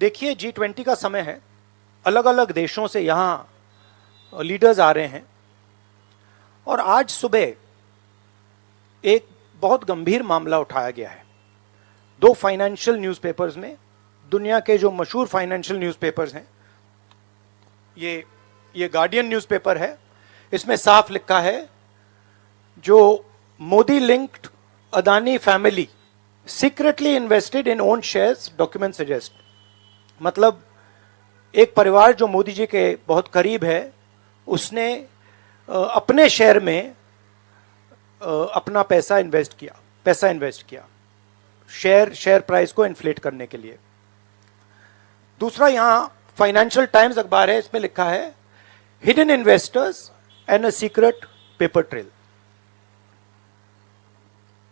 देखिए G20 का समय है, अलग अलग देशों से यहाँ लीडर्स आ रहे हैं और आज सुबह एक बहुत गंभीर मामला उठाया गया है। दो फाइनेंशियल न्यूज़पेपर्स में, दुनिया के जो मशहूर फाइनेंशियल न्यूज़पेपर्स हैं, ये गार्डियन न्यूज़पेपर है, इसमें साफ लिखा है जो Modi linked Adani family secretly invested in own shares, document suggest. मतलब एक परिवार जो मोदी जी के बहुत करीब है, उसने अपने शेयर में अपना पैसा इन्वेस्ट किया शेयर प्राइस को इन्फ्लेट करने के लिए। दूसरा यहां फाइनेंशियल टाइम्स अखबार है, इसमें लिखा है hidden investors and a secret paper trail.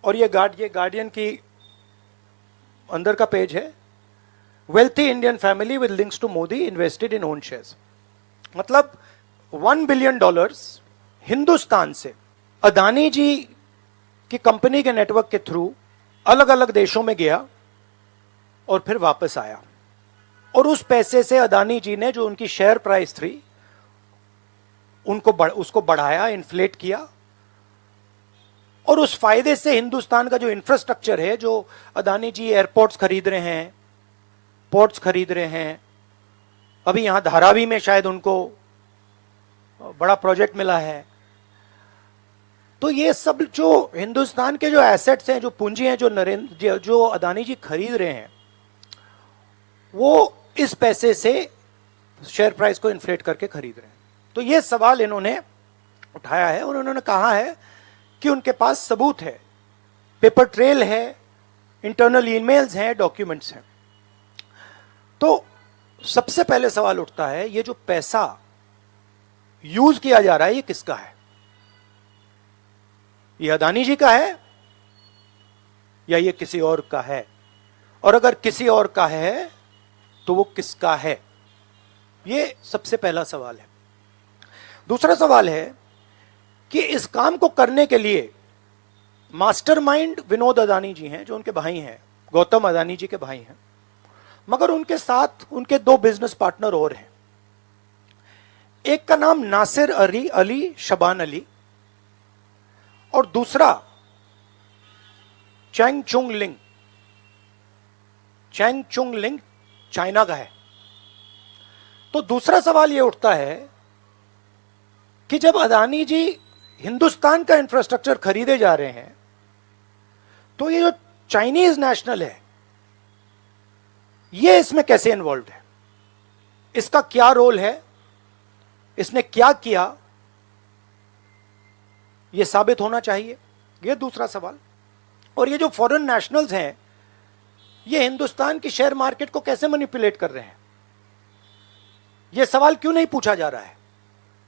और ये गार्डियन की अंदर का पेज है, wealthy Indian family with links to Modi invested in own shares. मतलब $1 बिलियन हिंदुस्तान से अदानी जी की कंपनी के नेटवर्क के थ्रू अलग अलग देशों में गया और फिर वापस आया, और उस पैसे से अदानी जी ने जो उनकी शेयर प्राइस थी उसको बढ़ाया, इन्फ्लेट किया, और उस फायदे से हिंदुस्तान का जो इंफ्रास्ट्रक्चर है, जो अदानी जी एयरपोर्ट्स खरीद रहे हैं, पोर्ट्स खरीद रहे हैं, अभी यहां धारावी में शायद उनको बड़ा प्रोजेक्ट मिला है, तो ये सब जो हिंदुस्तान के जो एसेट्स हैं, जो पूंजी हैं, जो अदानी जी खरीद रहे हैं, वो इस पैसे से शेयर प्राइस को इन्फ्लेट करके खरीद रहे हैं। तो ये सवाल इन्होंने उठाया है और उन्होंने कहा है कि उनके पास सबूत है, पेपर ट्रेल है, इंटरनल ईमेल्स हैं, डॉक्यूमेंट्स हैं। तो सबसे पहले सवाल उठता है, ये जो पैसा यूज किया जा रहा है, ये किसका है? ये अदानी जी का है या ये किसी और का है? और अगर किसी और का है तो वो किसका है? ये सबसे पहला सवाल है। दूसरा सवाल है कि इस काम को करने के लिए मास्टरमाइंड विनोद अदानी जी हैं, जो उनके भाई हैं, गौतम अदानी जी के भाई हैं, मगर उनके साथ उनके दो बिजनेस पार्टनर और हैं। एक का नाम नासिर अली शबान अली और दूसरा चैंग चुंग लिंग चाइना का है। तो दूसरा सवाल यह उठता है कि जब अदानी जी हिंदुस्तान का इंफ्रास्ट्रक्चर खरीदे जा रहे हैं, तो ये जो चाइनीज नेशनल है, ये इसमें कैसे इन्वॉल्व है? इसका क्या रोल है? इसने क्या किया? ये साबित होना चाहिए, ये दूसरा सवाल। और ये जो फॉरेन नेशनल्स हैं, ये हिंदुस्तान की शेयर मार्केट को कैसे मैनिपुलेट कर रहे हैं? ये सवाल क्यों नहीं पूछा जा रहा है?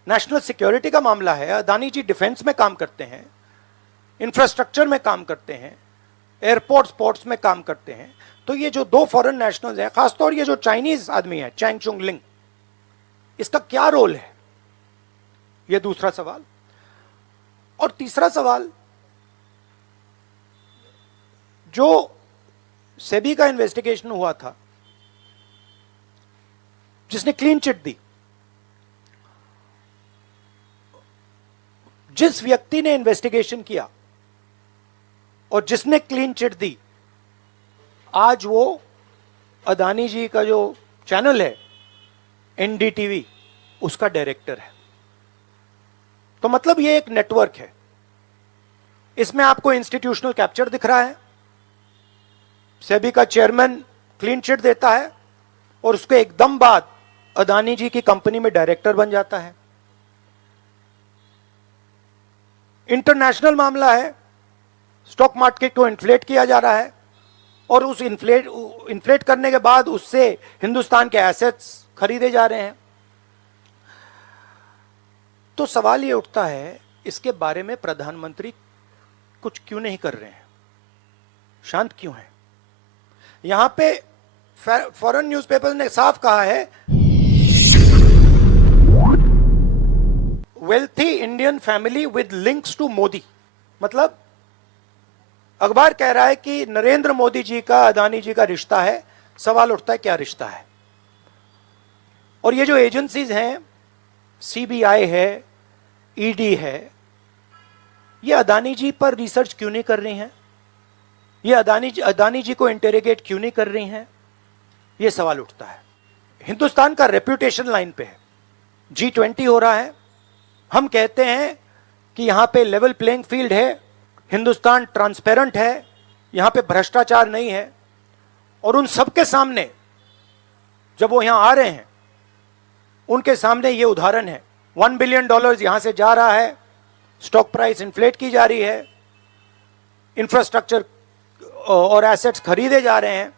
नेशनल सिक्योरिटी का मामला है। अदानी जी डिफेंस में काम करते हैं, इंफ्रास्ट्रक्चर में काम करते हैं, एयरपोर्ट्स पोर्ट्स में काम करते हैं। तो ये जो दो फॉरेन नेशनल्स हैं, खासतौर ये जो चाइनीज आदमी है चैंग चुंग लिंग, इसका क्या रोल है? ये दूसरा सवाल। और तीसरा सवाल, जो सेबी का इन्वेस्टिगेशन हुआ था, जिसने क्लीन चिट दी, जिस व्यक्ति ने इन्वेस्टिगेशन किया और जिसने क्लीन चिट दी, आज वो अदानी जी का जो चैनल है NDTV, उसका डायरेक्टर है। तो मतलब ये एक नेटवर्क है। इसमें आपको इंस्टीट्यूशनल कैप्चर दिख रहा है, सेबी का चेयरमैन क्लीन चिट देता है और उसके एकदम बाद अदानी जी की कंपनी में डायरेक्टर बन जाता है। इंटरनेशनल मामला है, स्टॉक मार्केट को इन्फ्लेट किया जा रहा है और उस इन्फ्लेट करने के बाद उससे हिंदुस्तान के एसेट्स खरीदे जा रहे हैं। तो सवाल ये उठता है, इसके बारे में प्रधानमंत्री कुछ क्यों नहीं कर रहे हैं? शांत क्यों है? यहां पे फॉरेन न्यूज़पेपर ने साफ कहा है, wealthy Indian family with links to Modi. मतलब अखबार कह रहा है कि नरेंद्र मोदी जी का अदानी जी का रिश्ता है। सवाल उठता है, क्या रिश्ता है? और ये जो एजेंसीज हैं, सीबीआई है, ईडी है, ये अदानी जी पर रिसर्च क्यों नहीं कर रही हैं? ये अदानी जी को इंटेरोगेट क्यों नहीं कर रही हैं? ये सवाल उठता है। हिंदुस्तान का रेप्यूटेशन लाइन पे है। G20 हो रहा है, हम कहते हैं कि यहां पे लेवल प्लेइंग फील्ड है, हिंदुस्तान ट्रांसपेरेंट है, यहां पे भ्रष्टाचार नहीं है, और उन सबके सामने जब वो यहां आ रहे हैं, उनके सामने ये उदाहरण है। $1 बिलियन यहां से जा रहा है, स्टॉक प्राइस इन्फ्लेट की जा रही है, इंफ्रास्ट्रक्चर और एसेट्स खरीदे जा रहे हैं।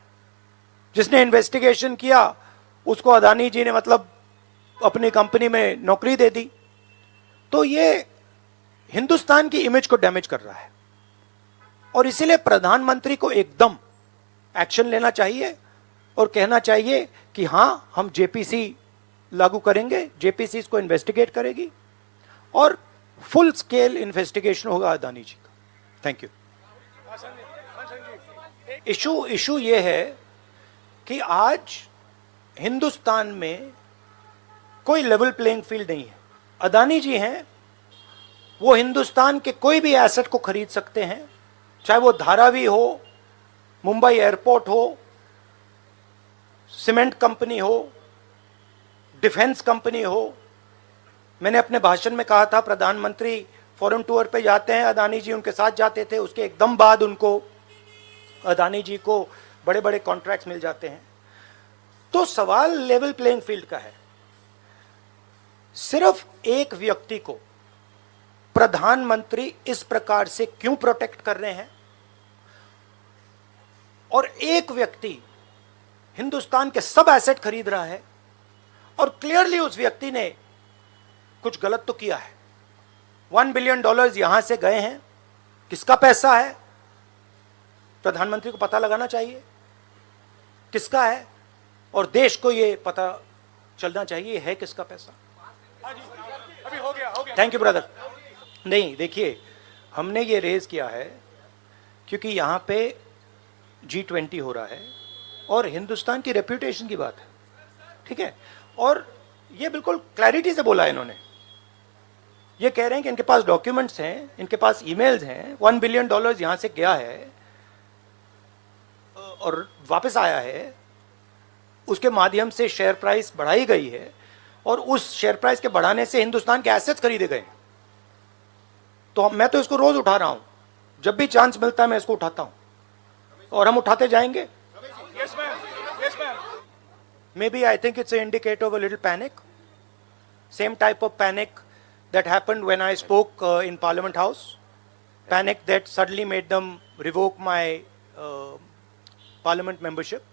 जिसने इन्वेस्टिगेशन किया उसको अदानी जी ने मतलब अपनी कंपनी में नौकरी दे दी। तो ये हिंदुस्तान की इमेज को डैमेज कर रहा है, और इसीलिए प्रधानमंत्री को एकदम एक्शन लेना चाहिए और कहना चाहिए कि हां, हम जेपीसी लागू करेंगे, जेपीसी इसको इन्वेस्टिगेट करेगी और फुल स्केल इन्वेस्टिगेशन होगा अदानी जी का। Thank you. इशू ये है कि आज हिंदुस्तान में कोई लेवल प्लेइंग फील्ड नहीं है। अदानी जी हैं, वो हिंदुस्तान के कोई भी एसेट को खरीद सकते हैं, चाहे वो धारावी हो, मुंबई एयरपोर्ट हो, सीमेंट कंपनी हो, डिफेंस कंपनी हो। मैंने अपने भाषण में कहा था, प्रधानमंत्री फॉरेन टूर पे जाते हैं, अदानी जी उनके साथ जाते थे, उसके एकदम बाद उनको, अदानी जी को बड़े बड़े कॉन्ट्रैक्ट्स मिल जाते हैं। तो सवाल लेवल प्लेइंग फील्ड का है। सिर्फ एक व्यक्ति को प्रधानमंत्री इस प्रकार से क्यों प्रोटेक्ट कर रहे हैं, और एक व्यक्ति हिंदुस्तान के सब एसेट खरीद रहा है, और क्लियरली उस व्यक्ति ने कुछ गलत तो किया है। $1 बिलियन यहां से गए हैं, किसका पैसा है? प्रधानमंत्री को पता लगाना चाहिए किसका है, और देश को यह पता चलना चाहिए है किसका पैसा। अभी हो गया। Thank you brother. नहीं, देखिए, हमने ये रेज किया है क्योंकि यहां पे G20 हो रहा है और हिंदुस्तान की रेप्यूटेशन की बात है, ठीक है। और ये बिल्कुल क्लैरिटी से बोला है इन्होंने। ये कह रहे हैं कि इनके पास डॉक्यूमेंट्स हैं, इनके पास ईमेल्स हैं, $1 बिलियन यहां से गया है और वापस आया है, उसके माध्यम से शेयर प्राइस बढ़ाई गई है, और उस शेयर प्राइस के बढ़ाने से हिंदुस्तान के एसेट्स खरीदे गए। तो मैं तो इसको रोज उठा रहा हूं, जब भी चांस मिलता है मैं इसको उठाता हूं, और हम उठाते जाएंगे। Yes, ma'am. Yes, ma'am. Maybe I think it's an indicator of a little panic. Same type of panic that happened when I spoke in Parliament House. Panic that suddenly made them revoke my Parliament membership.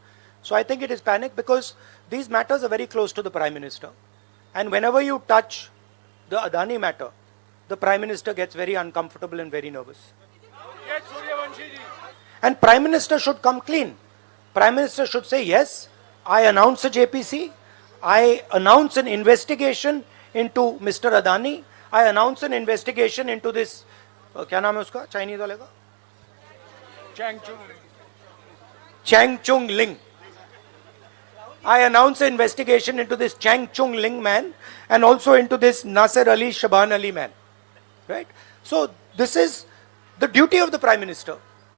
So I think it is panic because these matters are very close to the Prime Minister. And whenever you touch the Adani matter, the Prime Minister gets very uncomfortable and very nervous. And Prime Minister should come clean. Prime Minister should say, yes, I announce a JPC, I announce an investigation into Mr. Adani, I announce an investigation into this, क्या नाम है उसका, Chinese वाले का, Chang Chung Ling. I announce an investigation into this Chang Chung Ling man and also into this Nasser Ali Shaban Ali man. Right? So this is the duty of the Prime Minister.